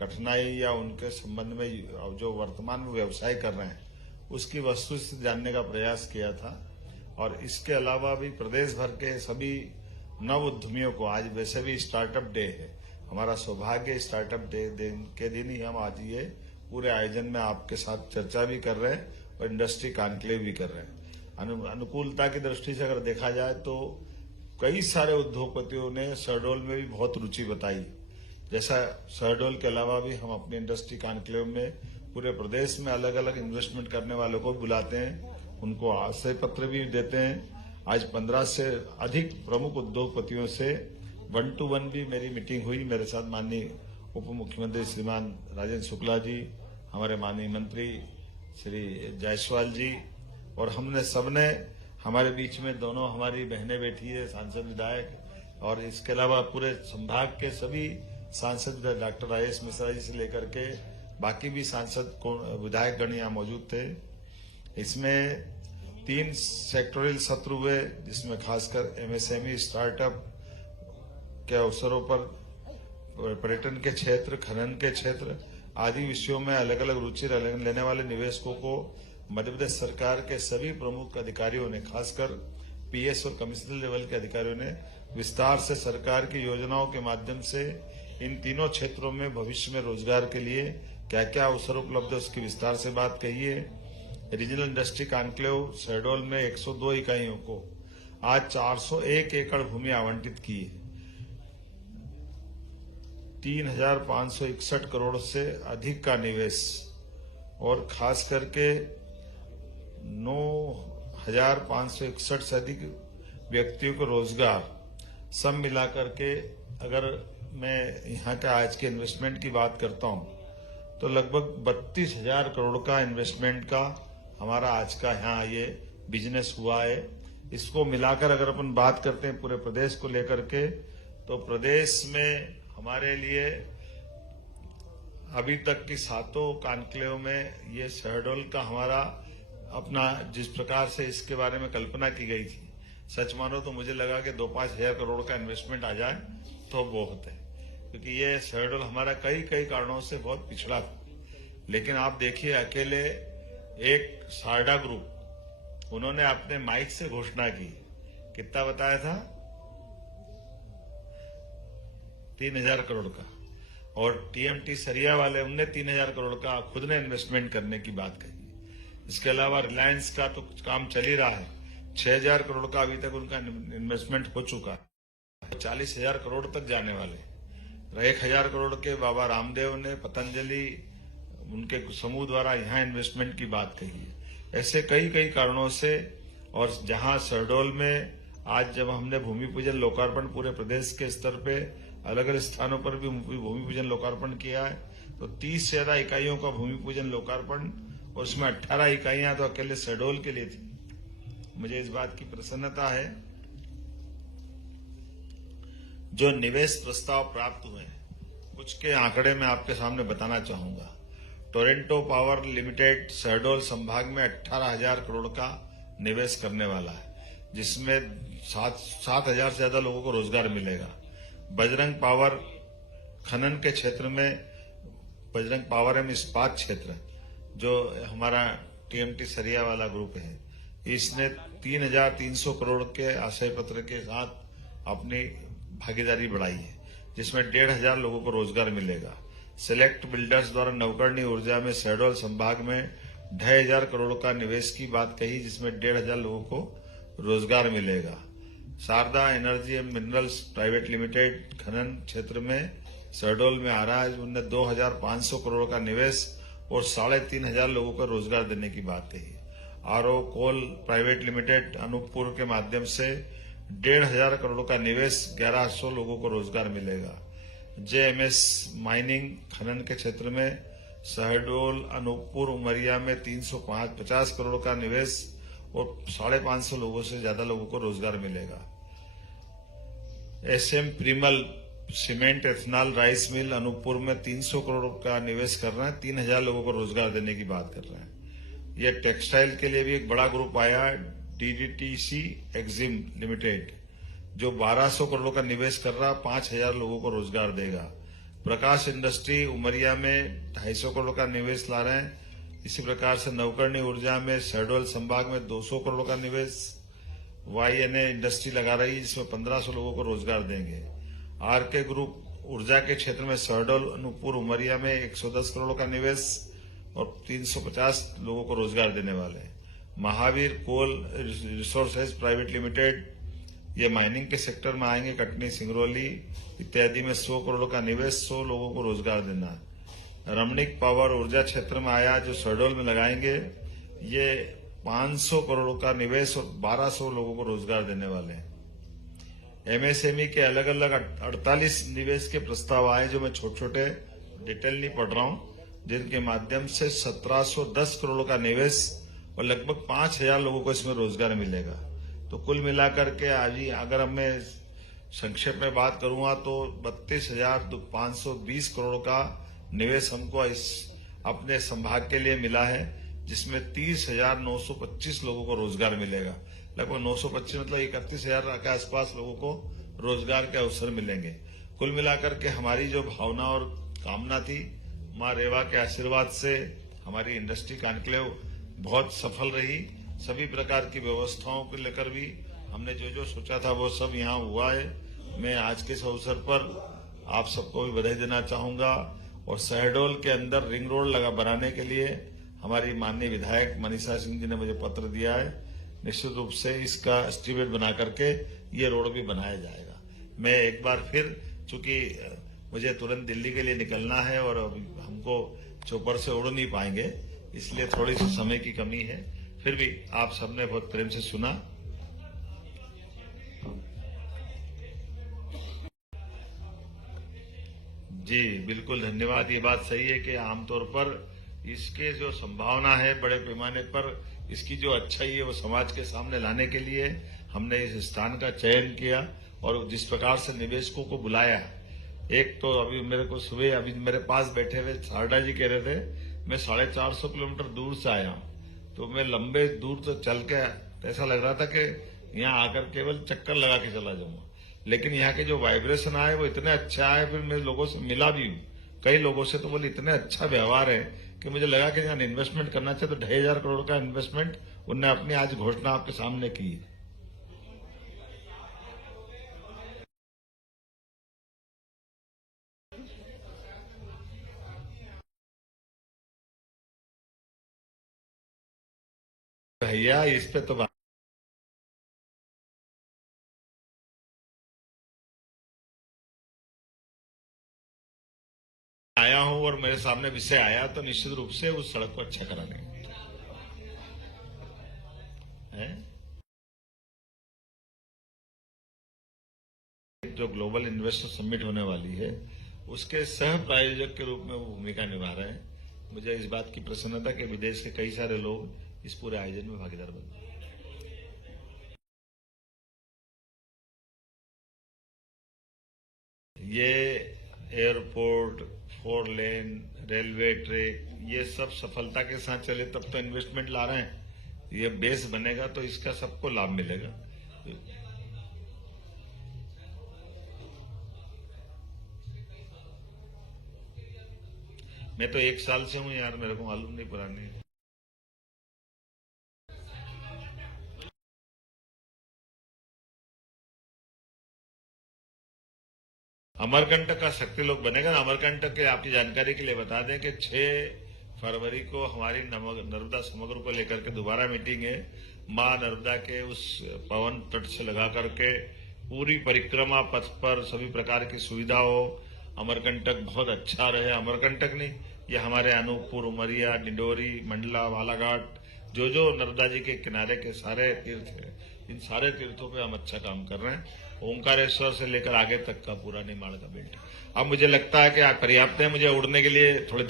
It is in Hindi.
कठिनाई या उनके संबंध में जो वर्तमान में व्यवसाय कर रहे हैं उसकी वस्तुस्थिति जानने का प्रयास किया था। और इसके अलावा भी प्रदेश भर के सभी नव उद्यमियों को, आज वैसे भी स्टार्टअप डे है, हमारा सौभाग्य स्टार्टअप डे के दिन ही हम आज ये पूरे आयोजन में आपके साथ चर्चा भी कर रहे हैं और इंडस्ट्री कॉन्क्लेव भी कर रहे हैं। अनुकूलता की दृष्टि से अगर देखा जाए तो कई सारे उद्योगपतियों ने शहडोल में भी बहुत रुचि बताई। जैसा शहडोल के अलावा भी हम अपने इंडस्ट्री कॉन्क्लेव में पूरे प्रदेश में अलग अलग इन्वेस्टमेंट करने वालों को बुलाते हैं, उनको आशय पत्र भी देते हैं। आज 15 से अधिक प्रमुख उद्योगपतियों से 1-to-1 भी मेरी मीटिंग हुई। मेरे साथ माननीय उप मुख्यमंत्री श्रीमान राजेंद्र शुक्ला जी, हमारे माननीय मंत्री श्री जायसवाल जी, और हमने सबने, हमारे बीच में दोनों हमारी बहनें बैठी है, सांसद विधायक, और इसके अलावा पूरे संभाग के सभी सांसद डॉक्टर राजेश मिश्रा जी से लेकर के बाकी भी सांसद विधायक गण यहाँ मौजूद थे। इसमें 3 सेक्टोरियल सत्र हुए, जिसमें खासकर एमएसएमई, स्टार्टअप के अवसरों पर पर्यटन के क्षेत्र, खनन के क्षेत्र आदि विषयों में अलग अलग रुचि लेने वाले निवेशकों को मध्य प्रदेश सरकार के सभी प्रमुख अधिकारियों ने, खासकर पीएस और कमिश्नर लेवल के अधिकारियों ने विस्तार से सरकार की योजनाओं के माध्यम से इन तीनों क्षेत्रों में भविष्य में रोजगार के लिए क्या क्या अवसर उपलब्ध है उसकी विस्तार से बात कही है। रीजनल इंडस्ट्री कॉन्क्लेव शहडोल में 102 इकाइयों को आज 401 एकड़ भूमि आवंटित की है। 3,561 करोड़ से अधिक का निवेश और खास करके 9,561 से अधिक व्यक्तियों को रोजगार, सब मिलाकर के अगर मैं यहाँ का आज के इन्वेस्टमेंट की बात करता हूँ तो लगभग 32,000 करोड़ का इन्वेस्टमेंट का हमारा आज का यहाँ ये बिजनेस हुआ है। इसको मिलाकर अगर अपन बात करते हैं पूरे प्रदेश को लेकर के, तो प्रदेश में हमारे लिए अभी तक की 7 कॉन्क्लेव में ये शहडोल का हमारा अपना, जिस प्रकार से इसके बारे में कल्पना की गई थी, सच मानो तो मुझे लगा कि 2-5 हजार करोड़ का इन्वेस्टमेंट आ जाए तो बहुत है, क्योंकि ये शहडोल हमारा कई कारणों से बहुत पिछड़ा था। लेकिन आप देखिए, अकेले एक सारडा ग्रुप, उन्होंने अपने माइक से घोषणा की, कितना बताया था, 3,000 करोड़ का, और टीएमटी सरिया वाले उनने 3,000 करोड़ का खुद ने इन्वेस्टमेंट करने की बात कही। इसके अलावा रिलायंस का तो काम चल ही रहा है, 6,000 करोड़ का अभी तक उनका इन्वेस्टमेंट हो चुका है, 40,000 करोड़ तक जाने वाले। 1,000 करोड़ के बाबा रामदेव ने, पतंजलि, उनके समूह द्वारा यहाँ इन्वेस्टमेंट की बात कही है। ऐसे कई कारणों से, और जहां शहडोल में आज जब हमने भूमि पूजन लोकार्पण पूरे प्रदेश के स्तर पे अलग अलग स्थानों पर भी भूमि पूजन लोकार्पण किया है, तो 30 से ज्यादा इकाइयों का भूमि पूजन लोकार्पण, और उसमें 18 इकाइयां तो अकेले शहडोल के लिए थी। मुझे इस बात की प्रसन्नता है, जो निवेश प्रस्ताव प्राप्त हुए हैं कुछ के आंकड़े मैं आपके सामने बताना चाहूंगा। टोरंटो पावर लिमिटेड शहडोल संभाग में 18,000 करोड़ का निवेश करने वाला है, जिसमें 7,000 से ज्यादा लोगों को रोजगार मिलेगा। बजरंग पावर खनन के क्षेत्र में, बजरंग पावर एवं इस्पात क्षेत्र जो हमारा टीएमटी सरिया वाला ग्रुप है, इसने 3,300 करोड़ के आशय पत्र के साथ अपनी भागीदारी बढ़ाई है, जिसमें 1,500 लोगों को रोजगार मिलेगा। सिलेक्ट बिल्डर्स द्वारा नवकरणीय ऊर्जा में शहडोल संभाग में 2,500 करोड़ का निवेश की बात कही, जिसमें 1,500 लोगों को रोजगार मिलेगा। Sharda Energy and Minerals Private Limited खनन क्षेत्र में शहडोल में आ रहा है, उनने 2,500 करोड़ का निवेश और 3,500 लोगों को रोजगार देने की बात कही। आरओ कोल प्राइवेट लिमिटेड अनूपपुर के माध्यम से 1,500 करोड़ का निवेश, 1,100 लोगों को रोजगार मिलेगा। जेएमएस माइनिंग खनन के क्षेत्र में शहडोल, अनूपपुर, उमरिया में 350 करोड़ का निवेश और 550 लोगों से ज्यादा लोगों को रोजगार मिलेगा। SM Premal cement ethanol rice mill Anuppur में 300 करोड़ का निवेश कर रहे हैं, 3,000 लोगों को रोजगार देने की बात कर रहे हैं। ये टेक्सटाइल के लिए भी एक बड़ा ग्रुप आया, डीडीटीसी एक्जिम लिमिटेड, जो 1,200 करोड़ का निवेश कर रहा, 5,000 लोगों को रोजगार देगा। प्रकाश इंडस्ट्री उमरिया में 250 करोड़ का निवेश ला रहे हैं। इसी प्रकार से नवकरणीय ऊर्जा में शहडोल संभाग में 200 करोड़ का निवेश YNA इंडस्ट्री लगा रही है, जिसमें 1500 लोगों को रोजगार देंगे। RK ग्रुप ऊर्जा के क्षेत्र में शहडोल, अनूपपुर, उमरिया में 110 करोड़ का निवेश और 350 लोगों को रोजगार देने वाले हैं। महावीर कोल रिसोर्सेज प्राइवेट लिमिटेड, ये माइनिंग के सेक्टर में आएंगे। कटनी, सिंगरौली इत्यादि में 100 करोड़ का निवेश, 100 लोगों को रोजगार देना है। रमणीक पावर ऊर्जा क्षेत्र में आया, जो शहडोल में लगाएंगे, ये 500 करोड़ का निवेश और 1200 लोगों को रोजगार देने वाले हैं। MSME के अलग अलग 48 निवेश के प्रस्ताव आए, जो मैं छोटे छोटे डिटेल नहीं पढ़ रहा हूं, जिनके माध्यम से 1710 करोड़ का निवेश और लगभग 5000 लोगों को इसमें रोजगार मिलेगा। तो कुल मिलाकर के आज ही अगर मैं संक्षेप में बात करूंगा तो 32,520 करोड़ का निवेश हमको इस अपने संभाग के लिए मिला है, जिसमें 30,925 लोगों को रोजगार मिलेगा। लगभग 925 मतलब 31,000 के आसपास लोगों को रोजगार के अवसर मिलेंगे। कुल मिलाकर के हमारी जो भावना और कामना थी, मां रेवा के आशीर्वाद से हमारी इंडस्ट्री कॉन्क्लेव बहुत सफल रही। सभी प्रकार की व्यवस्थाओं को लेकर भी हमने जो जो सोचा था वो सब यहाँ हुआ है। मैं आज के इस अवसर पर आप सबको भी बधाई देना चाहूंगा। और शहडोल के अंदर रिंग रोड बनाने के लिए हमारी माननीय विधायक मनीषा सिंह जी ने मुझे पत्र दिया है। निश्चित रूप से इसका एस्टीमेट बना करके ये रोड भी बनाया जाएगा। मैं एक बार फिर, चूंकि मुझे तुरंत दिल्ली के लिए निकलना है और हमको चौपर से उड़ नहीं पाएंगे, इसलिए थोड़ी सी समय की कमी है। फिर भी आप सबने बहुत प्रेम से सुना। जी बिल्कुल, धन्यवाद। ये बात सही है कि आमतौर पर इसके जो संभावना है बड़े पैमाने पर, इसकी जो अच्छाई है वो समाज के सामने लाने के लिए हमने इस स्थान का चयन किया और जिस प्रकार से निवेशकों को बुलाया। एक तो अभी मेरे को सुबह अभी मेरे पास बैठे हुए शारदा जी कह रहे थे मैं 450 किलोमीटर दूर से आया हूं, तो मैं लंबे दूर तो चल के ऐसा लग रहा था कि यहाँ आकर केवल चक्कर लगा के चला जाऊंगा। लेकिन यहाँ के जो वाइब्रेशन आए वो इतने अच्छा आए। फिर मैं लोगों से मिला भी हूँ, कई लोगों से, तो बोले इतने अच्छा व्यवहार है कि मुझे लगा कि यहाँ इन्वेस्टमेंट करना चाहिए। तो 2,500 करोड़ का इन्वेस्टमेंट उनने अपनी आज घोषणा आपके सामने की है। भैया इस पे तो आया हूं और मेरे सामने विषय आया, तो निश्चित रूप से उस सड़क को अच्छा कराने है। जो ग्लोबल इन्वेस्टर समिट होने वाली है, उसके सह प्रायोजक के रूप में वो भूमिका निभा रहे हैं। मुझे इस बात की प्रसन्नता कि विदेश के कई सारे लोग इस पूरे आयोजन में भागीदार बने। ये एयरपोर्ट, 4 लेन, रेलवे ट्रैक, ये सब सफलता के साथ चले तब तो इन्वेस्टमेंट ला रहे हैं। ये बेस बनेगा तो इसका सबको लाभ मिलेगा। मैं तो 1 साल से हूं यार, मेरे को मालूम नहीं, पुरानी। अमरकंटक का शक्ति लोक बनेगा ना। अमरकंटक के आपकी जानकारी के लिए बता दें कि 6 फरवरी को हमारी नर्मदा समग्र को लेकर के दोबारा मीटिंग है। मां नर्मदा के उस पवन तट से लगा करके पूरी परिक्रमा पथ पर सभी प्रकार की सुविधा हो, अमरकंटक बहुत अच्छा रहे। अमरकंटक नहीं, ये हमारे अनूपपुर, उमरिया, डिंडोरी, मंडला, बालाघाट, जो नर्मदा जी के किनारे के सारे तीर्थ है, इन सारे तीर्थों पे हम अच्छा काम कर रहे हैं। ओंकारेश्वर से लेकर आगे तक का पूरा निर्माण का बेल्ट। अब मुझे लगता है कि पर्याप्त है, मुझे उड़ने के लिए थोड़े